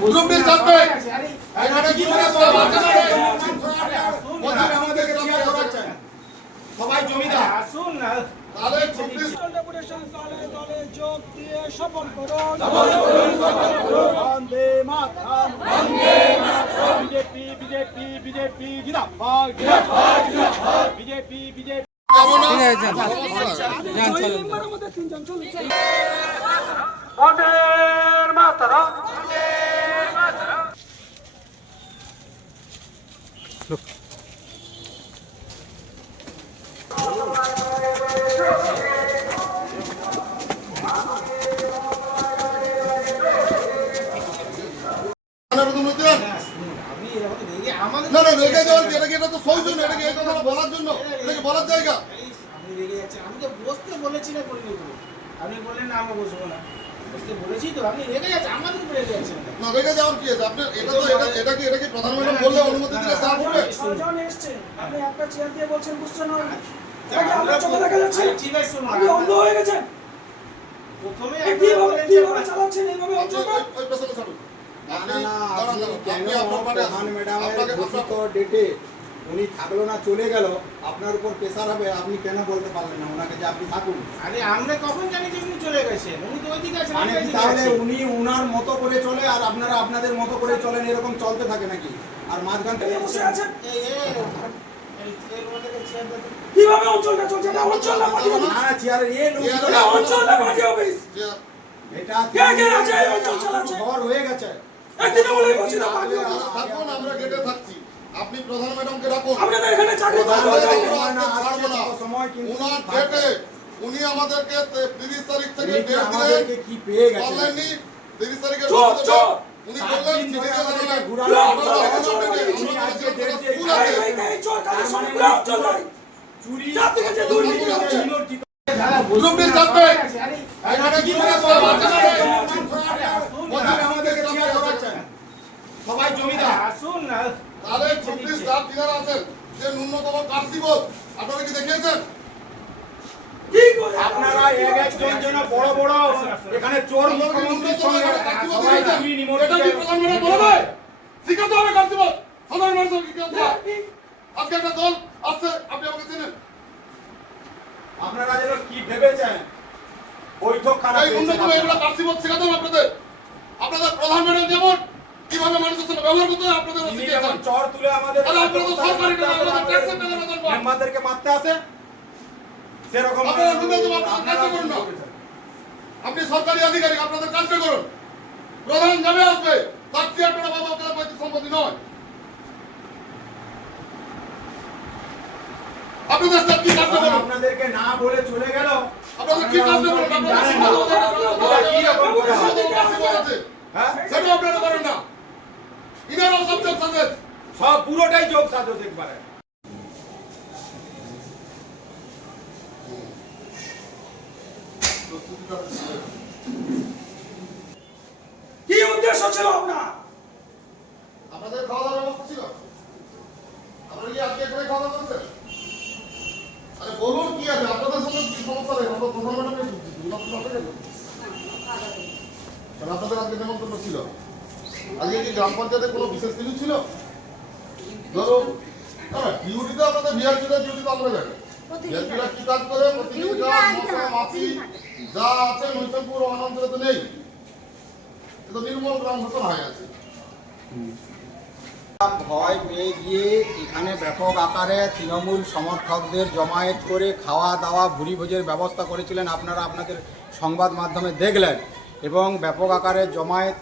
গ্রুপটি থাকবে। এখানে কি ব্যবস্থা আছে না রে? ওখানে আমাদেরকে চেয়ার করাচ্ছেন সবাই জমিদার। আসুন না। তাহলে দলে দলে যোগ দিয়ে করুন। Vande Mataram. Vande Mataram. BJP BJP BJP জিন্দাবাদ। জিন্দাবাদ জিন্দাবাদ। BJP BJP. বলার জায়গা। আপনি রেগে যাচ্ছেন আমি তো বসতে বলেছি না বলিনি তো আপনি বললেন না আমরা বসবো না। বসতে বলেছি তো আপনি রেগে যাচ্ছেন আমাদের উপরে রেগে যাচ্ছেন না। না যাওয়ার কি আছে? আপনি এটা তো এটা এটা কি এটা কি প্রধান ম্যাডাম বললে অনুমতি দিলে স্যার করবে ছজন এসছে। আপনি একটা চেয়ার দিয়ে বলছেন বুঝছে না তা নাকি দেখা যাচ্ছে? ঠিক আছে আপনি অন্ধ হয়ে গেছেন। প্রথমে কীভাবে কীভাবে চালাচ্ছেন এইভাবে? ওই ওই- ওই পেছনে ছাড়ুন আপনি না, না, দাঁড়ান, আপনি দাঁড়ান। কেন? আপনি আপনার পারে আসুন। প্রধান ম্যাডামের আপনাকে ডেটে উনি থাকল না চলে গেল আপনার উপর প্রেশার হবে আপনি কেন বলতে পারলেন না ওনাকে যে আপনি থাকুন আরে আমরা কখন জানি যে উনি চলে গেছেন উনি তো ওইদিকে আছেন মানে কি তাহলে উনি উনার মতো করে চলে আর আপনারা আপনাদের মতো করে চলেন এরকম চলতে থাকে নাকি আর মাঝখান থেকে বসে আছেন কীভাবে অঞ্চলটা চলছে এটা অঞ্চল না পার্টি অফিস না এ লোক এটা অঞ্চল না পার্টি অফিস এটা কে কে আছে অঞ্চল চালাচ্ছে ঘর হয়ে গেছে ঘোষিত পার্টি অফিস আপনারা থাকুন আমরা গেটে থাকছি আপনি প্রধান ম্যাডামকে রাখুন আপনাদের এখানে চাকরি হয় সময় কিন্তু ডেটে উনি আমাদেরকে তিরিশ তারিখ থেকে ডেট দিলেন। কি পেয়ে গেছে? বললেননি। তিরিশ তারিখের মধ্যে উনি বললেন জানালেন। উনি আজকে ডেট দিয়ে- চোর। চুরি দুর্নীতি হচ্ছে। এখানে কি আমাদেরকে সবাই জমিদার। আসুন না তাহলে গ্রুপটি স্টাফ যারা আছেন যে ন্যূনতম কার্সিবোধ আপনারা কি দেখিয়েছেন? কি করে আপনারা এক একজন যেন বড় বড় এখানে চোর মুখ্যমন্ত্রীর সঙ্গে এটা কি নিমজ্জিত প্রধান ম্যাডাম বলে দেয়? শিখাতে হবে কার্সিবোধ সাধারণ মানুষের কি আজকে একটা দল আসছে আপনি আমাকে চেনেন? আপনারা যেন কি ভেবেছেন? বৈঠক খারাপ এই ন্যূনতম এগুলো কার্সিবোধ শেখাতে হবে আপনাদের। আপনাদের প্রধান ম্যাডাম যেমন কীভাবে মানুষের সঙ্গে ব্যবহার করতে হয় আপনাদের শিখিয়েছেন যেমন চর তুলে আমাদের আরে আপনারা তো সরকারি টাকা, আপনারা তো ট্যাক্সের টাকা বেতন পান। মেম্বারদেরকে মারতে আসে সেরকম আপনারা ন্যূনতম আপনারা আপনারা কাজ করুন না। আপনি সরকারি আধিকারিক আপনাদের কাজটা করুন প্রধান যাবে আসবে তার চেয়ে আপনারা বাবা আপনাদের পৈতৃক সম্পত্তি নয় আপনাদের স্টাফ কি কাজটা করুন আপনাদেরকে না বলে চলে গেল আপনাদের কি কাজটা করুন আপনাদের। এটা কি রকম? আছে হ্যাঁ? সেটাও আপনারা করেন না ইনারাও সাবজেক্ট আছে সব পুরোটাই যোগ সাজস একবারে। কি উদ্দেশ্য ছিল আপনার? আপনাদের খাওয়া দাওয়ার ব্যবস্থা ছিল? আপনারা কি আজকে এখানে খাওয়া দাওয়া করেছেন? আরে বলুন কি আছে? আপনাদের সঙ্গে কি সমস্যা নেই? আমরা প্রধান আপনাদের আজকে নেমন্তন্ন ছিল? আজকে কি গ্রাম পঞ্চায়েতে কোনো বিশেষ কিছু ছিল? ধরুন না ডিউটি তো আপনাদের বিআরপিদের ডিউটি তো আমরা জানি কি কাজ করে মাছি যা আছে নৈতনপুর অনন্তরে তো নেই। এ তো নির্মল গ্রাম হয়ে গেছে। ভয় পেয়ে গিয়ে এখানে ব্যাপক আকারে তৃণমূল সমর্থকদের জমায়েত করে খাওয়া দাওয়া ভুরি ভোজের ব্যবস্থা করেছিলেন। আপনারা আপনাদের সংবাদ মাধ্যমে দেখলেন। এবং ব্যাপক আকারে জমায়েত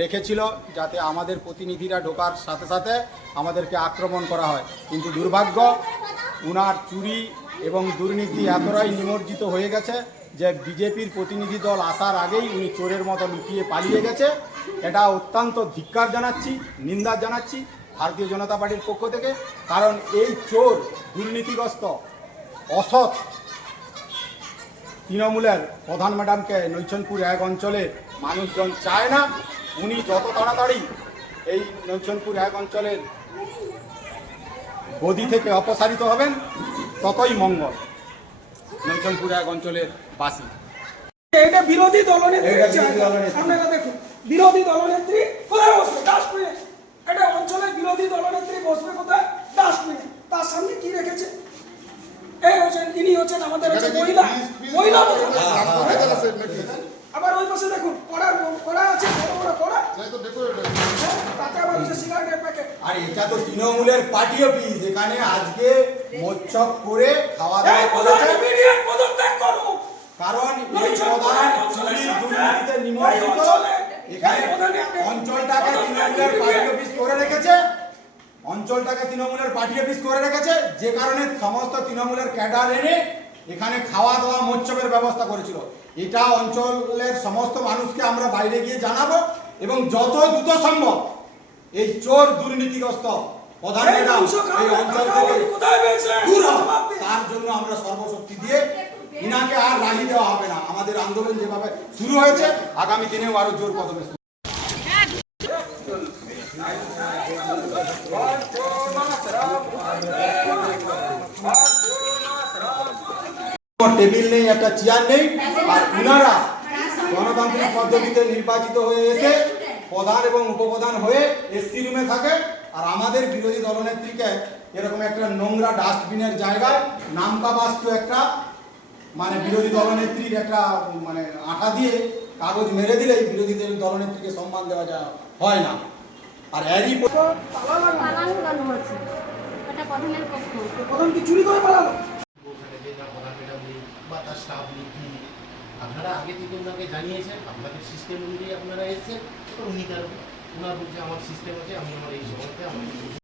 রেখেছিল যাতে আমাদের প্রতিনিধিরা ঢোকার সাথে সাথে আমাদেরকে আক্রমণ করা হয়। কিন্তু দুর্ভাগ্য, উনার চুরি এবং দুর্নীতি এতটাই নিমজ্জিত হয়ে গেছে যে বিজেপির প্রতিনিধি দল আসার আগেই উনি চোরের মতো লুকিয়ে পালিয়ে গেছে। এটা অত্যন্ত ধিক্কার জানাচ্ছি, নিন্দা জানাচ্ছি ভারতীয় জনতা পার্টির পক্ষ থেকে। কারণ এই চোর, দুর্নীতিগ্রস্ত, অসৎ তৃণমূলের প্রধান ম্যাডামকে নৈচনপুর এক অঞ্চলের মানুষজন চায় না। উনি যত তাড়াতাড়ি এই নৈচনপুর এক অঞ্চলের গদি থেকে অপসারিত হবেন ততই মঙ্গল নৈচনপুর এক অঞ্চলের বাসী এটা বিরোধী দলনেত্রী আপনারা দেখুন বিরোধী দলনেত্রী কোথায় বসবে ডাস্টবিনে এটা অঞ্চলে বিরোধী দলনেত্রী বসবে কোথায় ডাস্টবিনে তার সামনে কি রেখেছে এই হচ্ছেন তিনি হচ্ছেন আমাদের হচ্ছে মহিলা মহিলা আবার ওই পাশে দেখুন কড়া কড়া আছে বড় বড় কড়া। হ্যাঁ, তাতে আবার হচ্ছে সিগারেটের প্যাকেট আর এটা তো তৃণমূলের পার্টি অফিস এখানে আজকে মোচ্ছক করে খাওয়া দাওয়া করেছে। পদত্যাগ করো। কারণ এই প্রধান চুরি দুর্নীতিতে নিমজ্জিত এখানে অঞ্চলটাকে তৃণমূলের পার্টি অফিস করে রেখেছে। অঞ্চলটাকে তৃণমূলের পার্টি অফিস করে রেখেছে। যে কারণে সমস্ত তৃণমূলের ক্যাডার এনে এখানে খাওয়া দাওয়া মোচ্ছবের ব্যবস্থা করেছিল। এটা অঞ্চলের সমস্ত মানুষকে আমরা বাইরে গিয়ে জানাব এবং যত দ্রুত সম্ভব এই চোর দুর্নীতিগ্রস্ত প্রধান এই অঞ্চল থেকে দূর। তার জন্য আমরা সর্বশক্তি দিয়ে ইনাকে আর রাহি দেওয়া হবে না। আমাদের আন্দোলন যেভাবে শুরু হয়েছে আগামী দিনেও আরও জোর কদমে শুরু টেবিল নেই একটা চেয়ার নেই আর উনারা গণতান্ত্রিক পদ্ধতিতে নির্বাচিত হয়ে এসে প্রধান এবং উপপ্রধান হয়ে এসসি রুমে থাকে। আর আমাদের বিরোধী দলনেত্রীকে এরকম একটা নোংরা ডাস্টবিনের জায়গায় নামকা বাস্তু একটা মানে বিরোধী দলনেত্রীর একটা মানে আঠা দিয়ে কাগজ মেরে দিলেই বিরোধী দল- দলনেত্রীকে সম্মান দেওয়া যায় হয় না। আর এরই প- তালা লাগানো। পালান এটা প্রধানের পক্ষ প্রধান কি চুরি করে পালালো ওখানে যে না প্রধান ম্যাডাম নেই বা তার স্টাফ নেই কি আপনারা আগে থেকে ওনাকে জানিয়েছেন, আপনাদের সিস্টেম অনুযায়ী আপনারা এসেছেন উনি তার ওনার বলছে আমার সিস্টেম আছে, আমি আমার এই সময়তে আমার